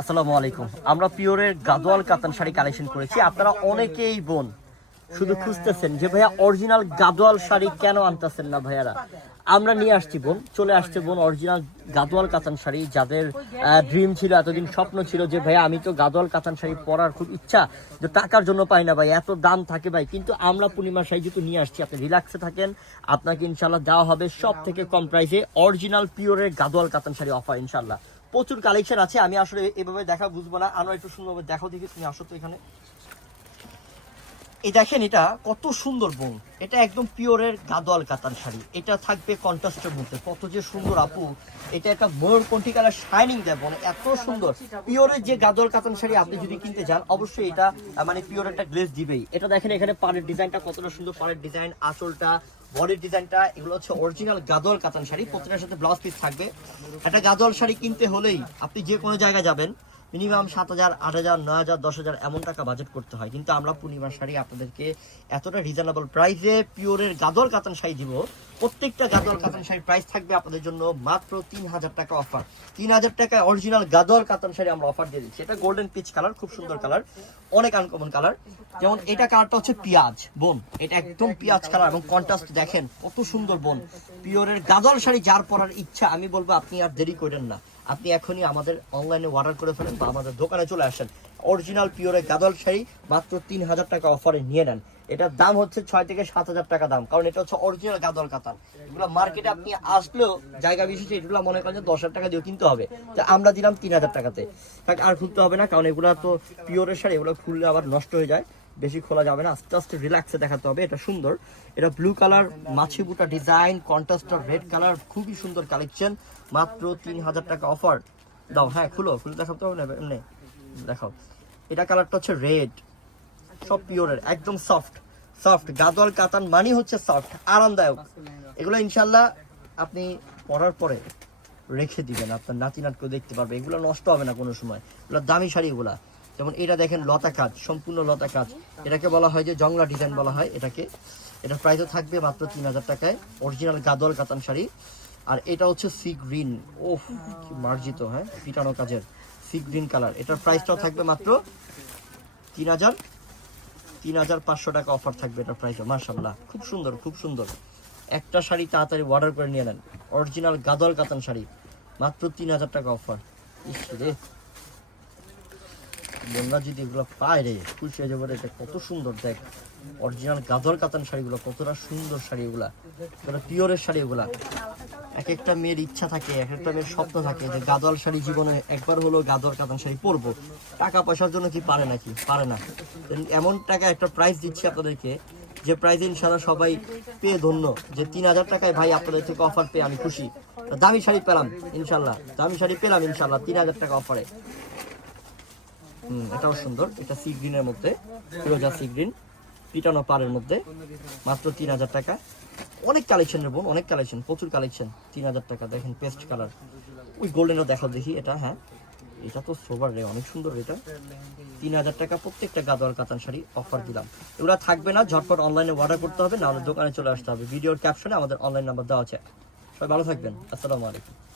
আসসালামু আলাইকুম। আমরা পিওরের গাদোয়াল কাতান শাড়ি কালেকশন করেছি। আপনারা অনেকেই বোন শুধু খুঁজতেছেন যে ভাইয়া অরিজিনাল গাদোয়াল শাড়ি কেন আনতেছেন না ভাইয়ারা? আমরা নিয়ে আসছি বোন। চলে আসছে বোন অরিজিনাল গাদোয়াল কাতান শাড়ি, যাদের ড্রিম ছিল, এতদিন স্বপ্ন ছিল যে, ভাইয়া, আমি তো গাদোয়াল কাতান শাড়ি পরার খুব ইচ্ছা, যে টাকার জন্য পাই না ভাই, এত দাম থাকে ভাই। কিন্তু আমরা পূর্ণিমা শাড়ি যেহেতু নিয়ে আসছি, আপনি রিল্যাক্সে থাকেন। আপনাকে ইনশাল্লাহ দেওয়া হবে সব থেকে কম প্রাইসে অরিজিনাল পিওরের গাদোয়াল কাতান শাড়ি অফার ইনশাল্লাহ প্রচুর কালেকশন আছে, আমি আসলে এভাবে দেখা বুঝব না। আরও একটু সুন্দরভাবে দেখো দেখি, তুমি আসো তো এখানে। এই দেখেন এটা, কত সুন্দর বোন এটা একদম পিওরের গাদোয়াল কাতান শাড়ি। এটা থাকবে কন্ট্রাস্টের মধ্যে। কত যে সুন্দর, আপু। এটা একটা ময়ূর কন্টি কালার? শাইনিং দেয় বোন এত সুন্দর। পিওরের যে গাদোয়াল কাতান শাড়ি আপনি যদি কিনতে যান, অবশ্যই এটা মানে পিওর একটা গ্লেজ দিবেই। এটা দেখেন এখানে পাড়ের ডিজাইনটা কতটা সুন্দর। পাড়ের ডিজাইন, আঁচলটা, বডির ডিজাইনটা, এগুলো হচ্ছে অরিজিনাল গাদোয়াল কাতান শাড়ি। প্রত্যেকটার সাথে ব্লাউজ পিস থাকবে। একটা গাদোয়াল শাড়ি কিনতে হলেই আপনি যে কোনো জায়গায় যাবেন মিনিমাম সাত হাজার, আট হাজার, নয় হাজার, দশ হাজার এমন টাকা বাজেট করতে হয়। কিন্তু আমরা পূর্ণিমার শাড়ি আপনাদেরকে এতটা রিজনেবল প্রাইসে পিওরের গাদর কাতান শাড়ি দিব। প্রত্যেকটা গাদর কাতান শাড়ির প্রাইস থাকবে আপনাদের জন্য মাত্র তিন হাজার টাকা অফার তিন হাজার টাকায় অরিজিনাল গাদর কাতান শাড়ি আমরা অফার দিয়ে দিচ্ছি। এটা গোল্ডেন পিচ কালার খুব সুন্দর কালার অনেক আনকমন কালার যেমন এটা কালারটা হচ্ছে পেঁয়াজ, বোন। এটা একদম পেঁয়াজ কালার এবং কন্ট্রাস্ট দেখেন, কত সুন্দর বোন। পিওরের গাদর শাড়ি যার পরার ইচ্ছা, আমি বলব আপনি আর দেরি করেন না। আপনি এখনই আমাদের অনলাইনে অর্ডার করে ফেলেন বা আমাদের দোকানে চলে আসেন। অরিজিনাল পিওরের গাদল শাড়ি মাত্র তিন হাজার টাকা অফারে নিয়ে নেন। এটার দাম হচ্ছে ছয় থেকে সাত হাজার টাকা দাম, কারণ এটা হচ্ছে অরিজিনাল গাদল কাতান এগুলো মার্কেটে আপনি আসলেও জায়গা বিশেষে এগুলো মনে করেন যে দশ হাজার টাকা দিয়ে কিনতে হবে। তা আমরা দিলাম তিন হাজার টাকাতে। আর খুলতে হবে না, কারণ এগুলো তো পিওরের শাড়ি, এগুলো খুললে আবার নষ্ট হয়ে যায়। বেশি খোলা যাবে না। আস্তে আস্তে রিল্যাক্সে দেখাতে হবে। এটা সুন্দর। এটা ব্লু কালার মাছি বুটা ডিজাইন কন্ট্রাস্টার রেড কালার খুবই সুন্দর কালেকশন মাত্র তিন হাজার টাকা অফার দাও হ্যাঁ খুলো, খুলে দেখাতে হবে না দেখাও। এটা কালারটা হচ্ছে রেড সব পিওরের একদম সফট সফট গাদল কাতান মানি হচ্ছে সফট আরামদায়ক। এগুলো ইনশাল্লাহ আপনি পরার পরে রেখে দিবেন। আপনার নাতি নাটকেও দেখতে পারবে। এগুলো নষ্ট হবে না কোনো সময়। এগুলো দামি শাড়ি এগুলা। যেমন এটা দেখেন লতা কাজ, সম্পূর্ণ লতা কাজ। এটাকে বলা হয় যে জংলা ডিজাইন বলা হয় এটাকে। এটা প্রাইসও থাকবে মাত্র তিন হাজার টাকায় অরিজিনাল গাদল কাতান শাড়ি। আর এটা হচ্ছে সি গ্রিন। ও মার্জিত হ্যাঁ? পিটানো কাজের সি গ্রিন কালার। এটার প্রাইসটাও থাকবে মাত্র তিন হাজার তিন হাজার পাঁচশো টাকা অফার থাকবে এটার প্রাইসও মার্শাল্লাহ খুব সুন্দর খুব সুন্দর। একটা শাড়ি তাড়াতাড়ি অর্ডার করে নিয়ে নেন। অরিজিনাল গাদল কাতান শাড়ি, মাত্র তিন হাজার টাকা অফার। রে। বন্যা যদি এগুলো পায় রে। খুশি হয়ে যাবে এটা কত সুন্দর, দেখ। অরিজিনাল গাদর কাতান শাড়িগুলো, কতটা সুন্দর শাড়ি এগুলা। এগুলো পিওরের শাড়ি এগুলা। এক একটা মেয়ের ইচ্ছা থাকে এক একটা মেয়ের স্বপ্ন থাকে যে গাদল শাড়ি জীবনে একবার হলো গাদর কাতান শাড়ি পরবো। টাকা পয়সার জন্য কি পারে নাকি? পারে না। এমন টাকা একটা প্রাইস দিচ্ছি আপনাদেরকে, যে প্রাইজ ইনশাল্লাহ সবাই পেয়ে ধন্য, যে তিন হাজার টাকায় ভাই আপনাদের থেকে অফার পেয়ে আমি খুশি। দামি শাড়ি পেলাম ইনশাল্লাহ দামি শাড়ি পেলাম ইনশাল্লাহ তিন হাজার টাকা অফারে এটাও সুন্দর। এটা সি গ্রিনের মধ্যে, ফিরোজা সি গ্রিন পিটানো পারের মধ্যে, মাত্র তিন হাজার টাকা। অনেক কালেকশনের বোন, অনেক কালেকশন প্রচুর কালেকশন তিন হাজার টাকা। দেখেন পেস্ট কালার ওই গোল্ডেনও দেখাও দেখি, এটা হ্যাঁ। এটা তো সোবার রে, অনেক সুন্দর এটা। তিন হাজার টাকা প্রত্যেকটা গাদোয়ার কাতান শাড়ি অফার দিলাম। এগুলো থাকবে না, ঝটপট অনলাইনে অর্ডার করতে হবে, নাহলে দোকানে চলে আসতে হবে। ভিডিওর ক্যাপশনে আমাদের অনলাইন নাম্বার দেওয়া আছে। সবাই ভালো থাকবেন। আসসালামু আলাইকুম।